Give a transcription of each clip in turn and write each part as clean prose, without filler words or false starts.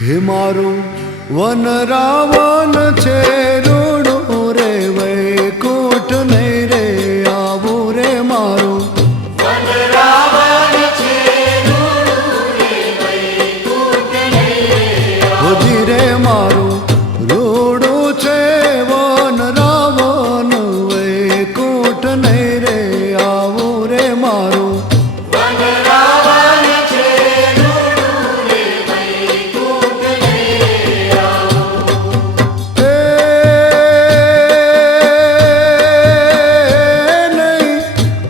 હે મારું વન રાવણ છે રૂડું રે વૈકુંઠ નહીં રે આવું રે મારું વન રાવણ છે રૂડું રે વૈકુંઠ નહીં રે હોજી રે મારું રૂડું છે વન રાવણ વૈકુંઠ નહીં રે આવું રે મારું વન રાવણ છે રૂડું રે વૈકુંઠ નહીં રે એ નહીં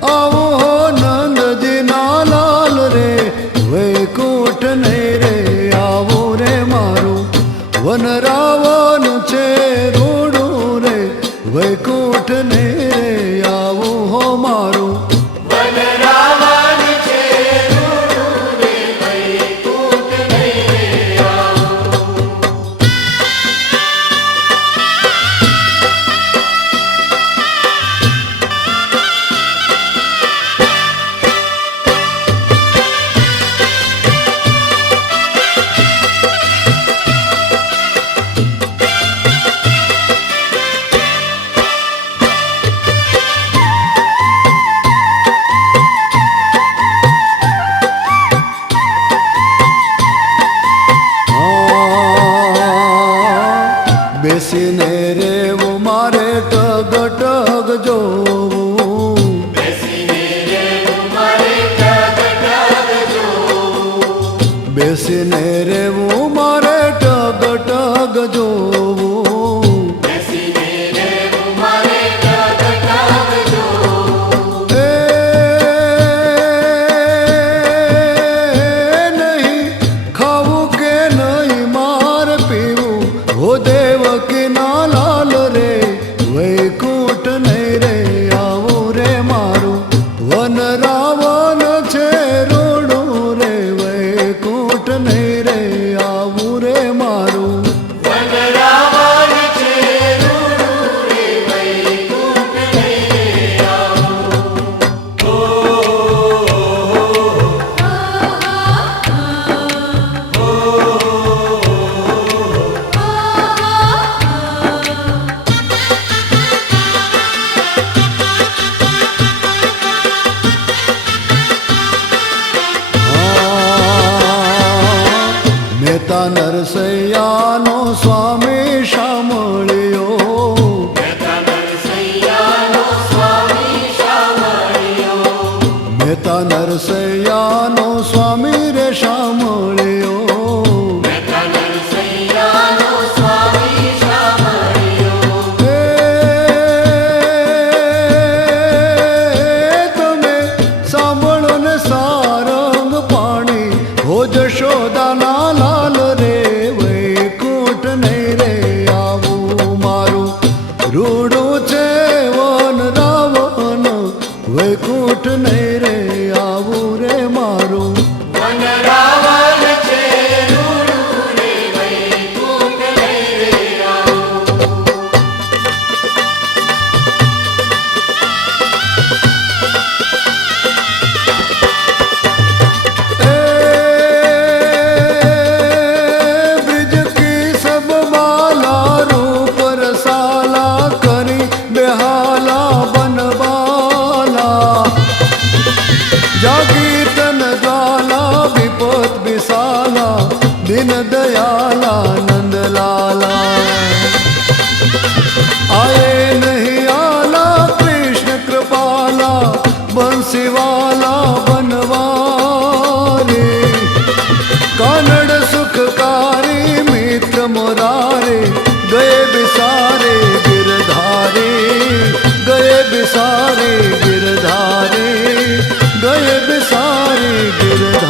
આવું હો નંદજીના લાલ રે વૈકુંઠ નહીં રે આવું રે મારું વન રાવણ છે રૂડું રે વૈકુંઠ નહીં રે આવું હો મારું વન રાવણ છે રૂડું રે વૈકુંઠ નહીં રે બેસીને રેવું મારે ટગ ટગ જોવું બેસીને રેવું મારે ટગ ટગ જોવું બેસીને રેવું મારે ટગ ટગ જોવું બેસીને રેવું મારે ટગ ટગ જોવું એ નહીં ખાવું કે નહીં માર પીવું હો દેવકીના લાલ રે વૈકુંઠ નહીં રે આવું રે મારું વન રાવણ છે રૂડું રે વૈકુંઠ નહીં રે આવું રે મારું વન રાવણ છે રૂડું રે વૈકુંઠ નહીં રે મહેતા નરસૈયાનો સ્વામી સાંભળ્યો મહેતા નરસૈયાનો સ્વામી સાંભળ્યો મહેતા નરસૈયાનો સ્વામી રે સાંભળ્યો મહેતા નરસૈયાનો સ્વામી સાંભળ્યો એ તમે સાંભળો ને સારંગ પાણી હો જશોદાના લાલ રે વૈકુંઠ નહીં રે આવું મારું રૂડું છે વન રાવણ વૈકુંઠ નહીં રે આવું રે મારું વન રાવણ છે રૂડું રે વૈકુંઠ નહીં રે ब्रिज की सब माला रूप रसाला करी बेहाला बनवाला जागी तन ज्वाला विपत विसाला दिन दयाला नंद लाला आए नहीं आला कृष्ण कृपाला बंसीवाला बनवारी कानड़ सुखकारी मित्र मुरारे गए बिसारे गिरधारे गए बिसारे गिरधारे गए बिसारे गिरधारे